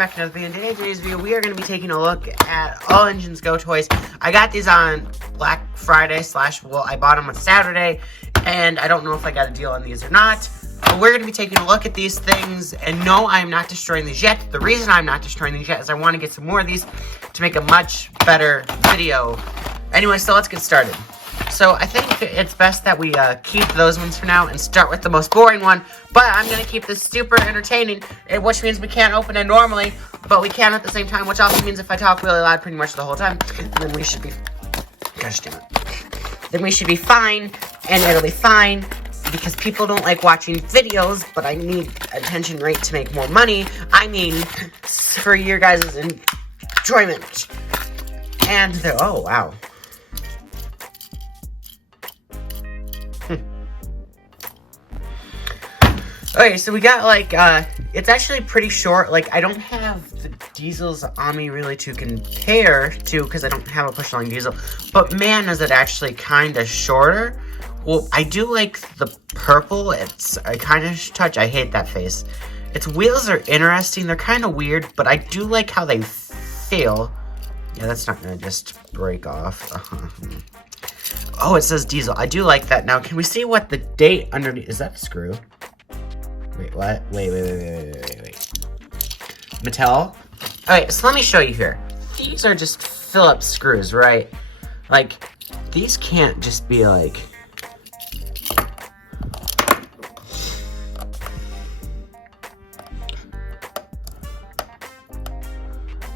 back to another video. In today's video, we are going to be taking a look at All Engines Go toys. I got these on Black Friday / well, I bought them on Saturday, and I don't know if I got a deal on these or not. But we're going to be taking a look at these things, and no, I am not destroying these yet. The reason I'm not destroying these yet is I want to get some more of these to make a much better video. Anyway, so let's get started. So I think it's best that we keep those ones for now and start with the most boring one. But I'm going to keep this super entertaining, which means we can't open it normally, but we can at the same time, which also means if I talk really loud pretty much the whole time, then we should be, gosh damn it, then we should be fine, and it'll be fine, because people don't like watching videos, but I need attention rate to make more money. I mean, for your guys' enjoyment. And oh, wow. Okay, so we got, like, it's actually pretty short. Like, I don't have the diesels on me really to compare to, because I don't have a push-along diesel. But, man, is it actually kind of shorter. Well, I do like the purple. It's a kind of touch. I hate that face. Its wheels are interesting. They're kind of weird, but I do like how they feel. Yeah, that's not going to just break off. Oh, it says diesel. I do like that. Now, can we see what the date underneath... Is that a screw? Wait, what? Wait. Mattel? Alright, so let me show you here. These are just Phillips screws, right? Like, these can't just be like...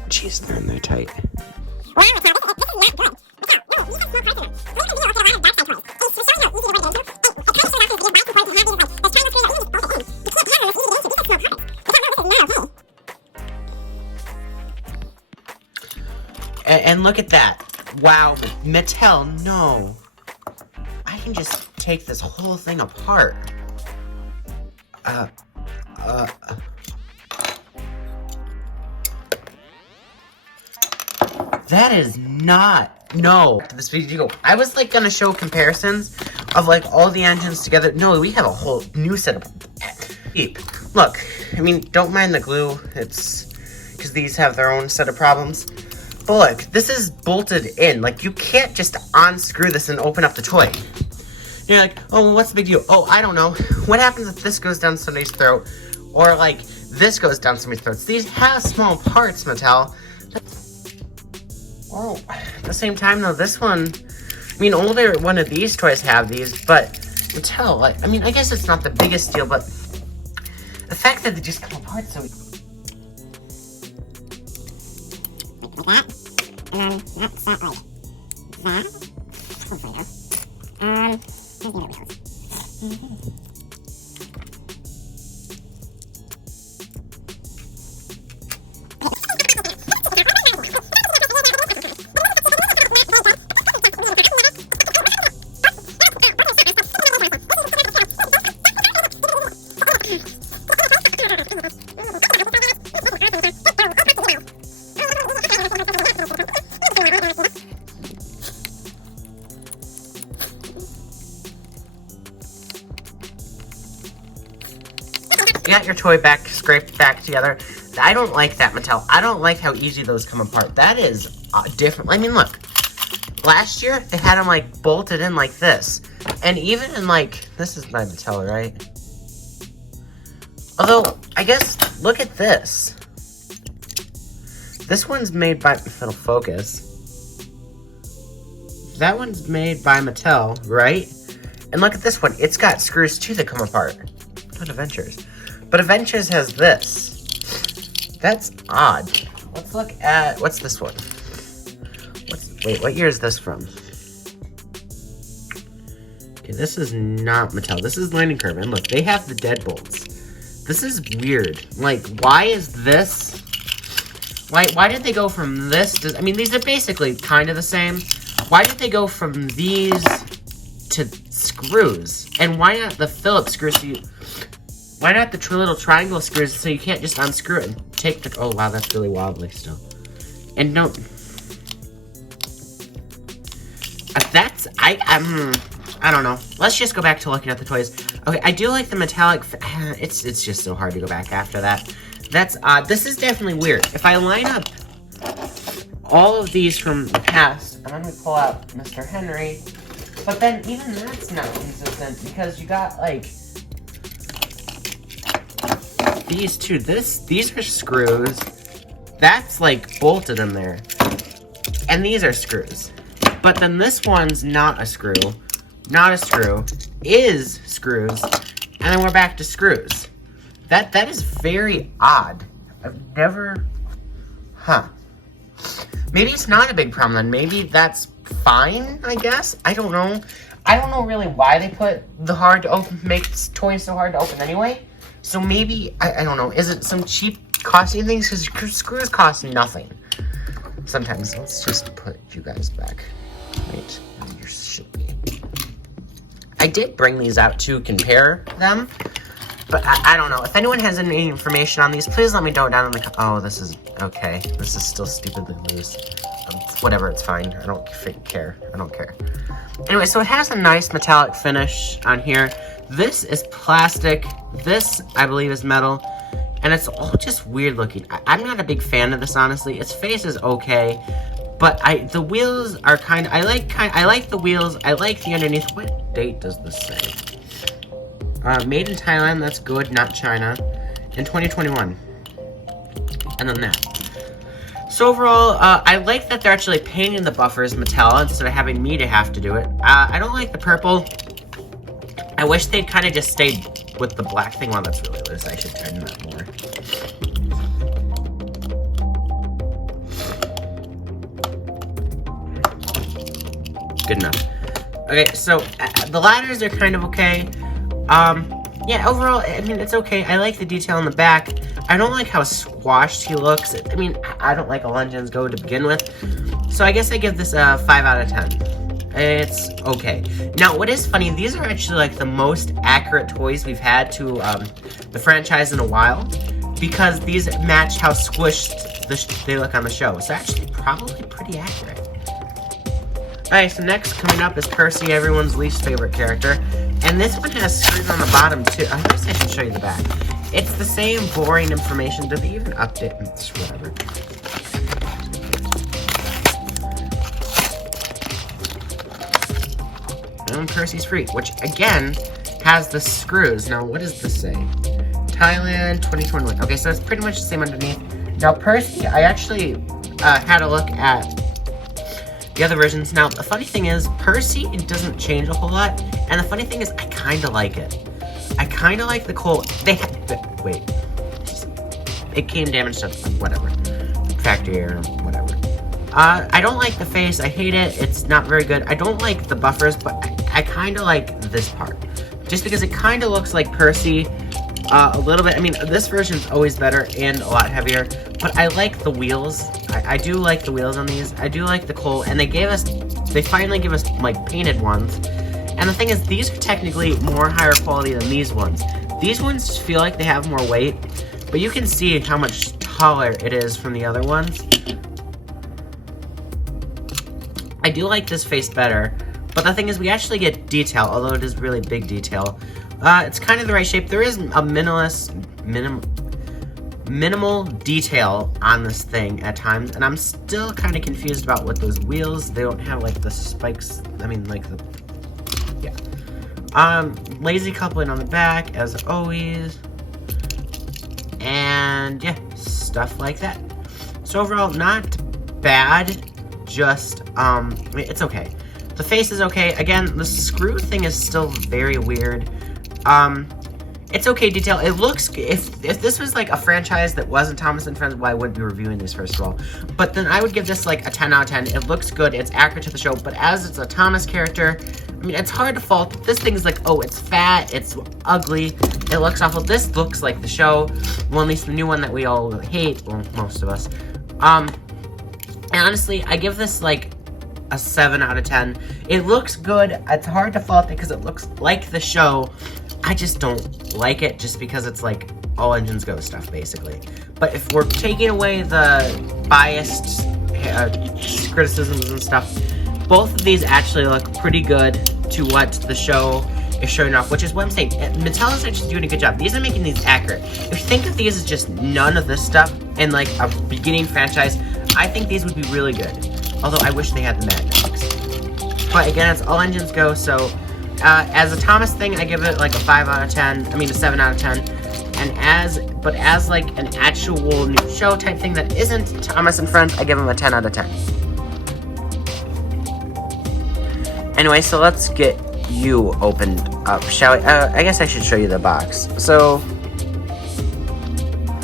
Jeez, they're in there tight. And look at that. Wow, Mattel, no. I can just take this whole thing apart. That is not, no. This video, I was like gonna show comparisons of like all the engines together. No, we have a whole new set of Look, I mean, don't mind the glue. It's because these have their own set of problems. But look, this is bolted in. Like, you can't just unscrew this and open up the toy. You're like, oh, what's the big deal? Oh, I don't know. What happens if this goes down somebody's throat? Or, like, this goes down somebody's throat? These have small parts, Mattel. Oh, at the same time, though, this one... I mean, older one of these toys have these, but Mattel, like, I mean, I guess it's not the biggest deal, but... the fact that they just come apart so... Like that, and then that's that like that. Hopefully though. Here's the other wheels. You got your toy back, scraped back together. I don't like that, Mattel. I don't like how easy those come apart. That is different. I mean, look. Last year, they had them, like, bolted in like this. And even in, like, this is by Mattel, right? Although, I guess, look at this. This one's made by, if it'll focus. That one's made by Mattel, right? And look at this one. It's got screws, too, that come apart. Not Adventures. But Adventures has this. That's odd. Let's look at... what's this one? Wait, what year is this from? Okay, this is not Mattel. This is Landing Curve. And look, they have the deadbolts. This is weird. Like, why is this... Why did they go from this to... I mean, these are basically kind of the same. Why did they go from these to screws? And why not the Phillips screws? Why not the little triangle screws so you can't just unscrew it and take the... oh, wow, that's really wobbly still. And don't... that's... I don't know. Let's just go back to looking at the toys. Okay, I do like the metallic... it's just so hard to go back after that. That's odd. This is definitely weird. If I line up all of these from the past, and then we pull out Mr. Henry, but then even that's not consistent because you got like these two. These are screws. That's like bolted in there, and these are screws. But then this one's not a screw, is screws, and then we're back to screws. That is very odd. I've never, Maybe it's not a big problem then. Maybe that's fine, I guess. I don't know. I don't know really why they put the hard to open, make toys so hard to open anyway. So maybe, I don't know. Is it some cheap costing things? Because screws cost nothing. Sometimes. Let's just put you guys back. Right. You should be. I did bring these out to compare them. But I don't know. If anyone has any information on these, please let me know down in the oh, this is okay. This is still stupidly loose. Whatever, it's fine. I don't care. I don't care. Anyway, so it has a nice metallic finish on here. This is plastic. This, I believe, is metal. And it's all just weird looking. I'm not a big fan of this, honestly. Its face is okay. But the wheels are I like the wheels. I like the underneath. What date does this say? Made in Thailand, that's good, not China, in 2021. And then that. So overall, I like that they're actually painting the buffers Mattel instead of having me to have to do it. I don't like the purple. I wish they'd kind of just stayed with the black thing. Well, that's really loose. I should tighten that more. Good enough. Okay, so the ladders are kind of okay. Yeah, overall, I mean, it's okay. I like the detail in the back. I don't like how squashed he looks. I mean, I don't like All Engines Go to begin with. So I guess I give this a 5 out of 10. It's okay. Now, what is funny, these are actually like the most accurate toys we've had to the franchise in a while. Because these match how squished they look on the show. So actually, probably pretty accurate. Alright, so next coming up is Percy, everyone's least favorite character. And this one has screws on the bottom too. I guess I should show you the back. It's the same boring information. Did they even update? It's whatever. And Percy's free, which again has the screws. Now, what does this say? Thailand 2021. Okay, so it's pretty much the same underneath. Now, Percy, I actually had a look at the other versions. Now, the funny thing is, Percy doesn't change a whole lot. And the funny thing is, I kind of like it. I kind of like the cool... Wait. It came damaged to... Whatever. Factory error. Whatever. I don't like the face. I hate it. It's not very good. I don't like the buffers, but I kind of like this part. Just because it kind of looks like Percy a little bit. I mean, this version's always better and a lot heavier. But I like the wheels. I do like the wheels on these. I do like the coal. And they finally give us, like, painted ones. And the thing is, these are technically more higher quality than these ones. These ones feel like they have more weight, but you can see how much taller it is from the other ones. I do like this face better, but the thing is, we actually get detail, although it is really big detail. It's kind of the right shape. There is a minimal detail on this thing at times, and I'm still kind of confused about what those wheels, they don't have, like, the spikes, I mean, like, the... lazy coupling on the back, as always. And, yeah, stuff like that. So overall, not bad, just, it's okay. The face is okay. Again, the screw thing is still very weird. It's okay detail. It looks, if this was, like, a franchise that wasn't Thomas & Friends, well, I wouldn't be reviewing these, first of all. But then I would give this, like, a 10 out of 10. It looks good. It's accurate to the show. But as it's a Thomas character... I mean, it's hard to fault. This thing is like, oh, it's fat, it's ugly, it looks awful. This looks like the show. Well, at least the new one that we all hate. Well, most of us. And honestly, I give this, like, a 7 out of 10. It looks good. It's hard to fault because it looks like the show. I just don't like it just because it's, like, All Engines Go stuff, basically. But if we're taking away the biased criticisms and stuff, both of these actually look pretty good to what the show is showing off, which is what I'm saying. Mattel is actually doing a good job. These are making these accurate. If you think of these as just none of this stuff in like a beginning franchise, I think these would be really good. Although I wish they had the Mad Dogs. But again, it's All Engines Go, so as a Thomas thing, I give it like a 5 out of 10. I mean, a 7 out of 10. And as like an actual new show type thing that isn't Thomas and Friends, I give them a 10 out of 10. Anyway, so let's get you opened up, shall we? I guess I should show you the box. So,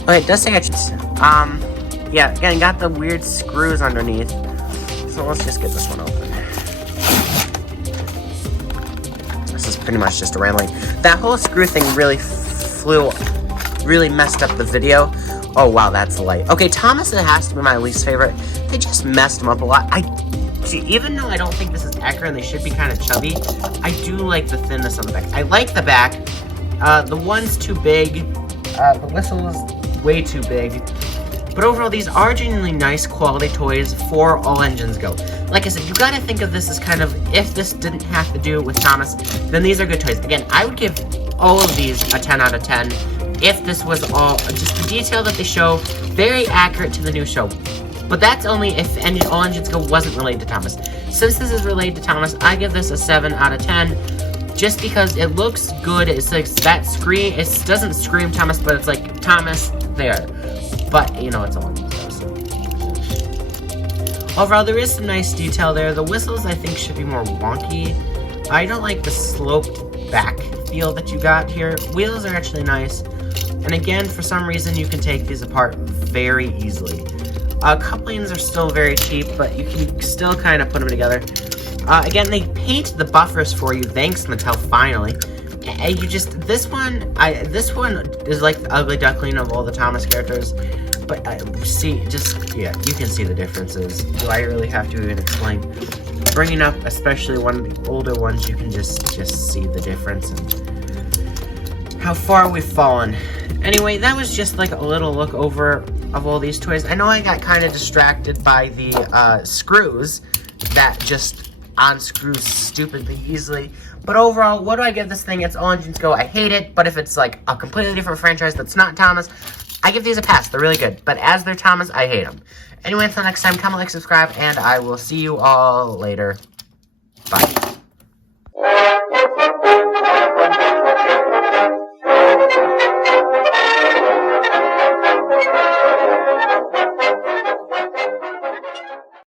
okay, it does say yeah, again, got the weird screws underneath. So let's just get this one open. This is pretty much just a rambling. That whole screw thing really really messed up the video. Oh wow, that's light. Okay, Thomas, it has to be my least favorite. They just messed him up a lot. Even though I don't think this is accurate and they should be kind of chubby, I do like the thinness on the back. I like the back. The one's too big. The whistle is way too big. But overall, these are genuinely nice quality toys for All Engines Go. Like I said, you gotta think of this as kind of, if this didn't have to do it with Thomas, then these are good toys. Again, I would give all of these a 10 out of 10 if this was all, just the detail that they show, very accurate to the new show. But that's only if All Engines Go wasn't related to Thomas. Since this is related to Thomas, I give this a 7 out of 10. Just because it looks good. It's like that scream. It doesn't scream Thomas, but it's like Thomas there. But, you know, it's All Engines Go, so. Overall, there is some nice detail there. The whistles, I think, should be more wonky. I don't like the sloped back feel that you got here. Wheels are actually nice. And again, for some reason, you can take these apart very easily. Couplings are still very cheap, but you can still kind of put them together. Again, they paint the buffers for you. Thanks, Mattel, finally. And you just, this one is like the ugly duckling of all the Thomas characters. But see, just, yeah, you can see the differences. Do I really have to even explain? Bringing up, especially one of the older ones, you can just see the difference and how far we've fallen. Anyway, that was just like a little look over of all these toys. I know I got kind of distracted by the screws that just unscrew stupidly easily. But overall, what do I give this thing? It's All Engines Go. I hate it, but if it's like a completely different franchise that's not Thomas, I give these a pass. They're really good. But as they're Thomas, I hate them. Anyway, until next time, comment, like, subscribe, and I will see you all later. Bye.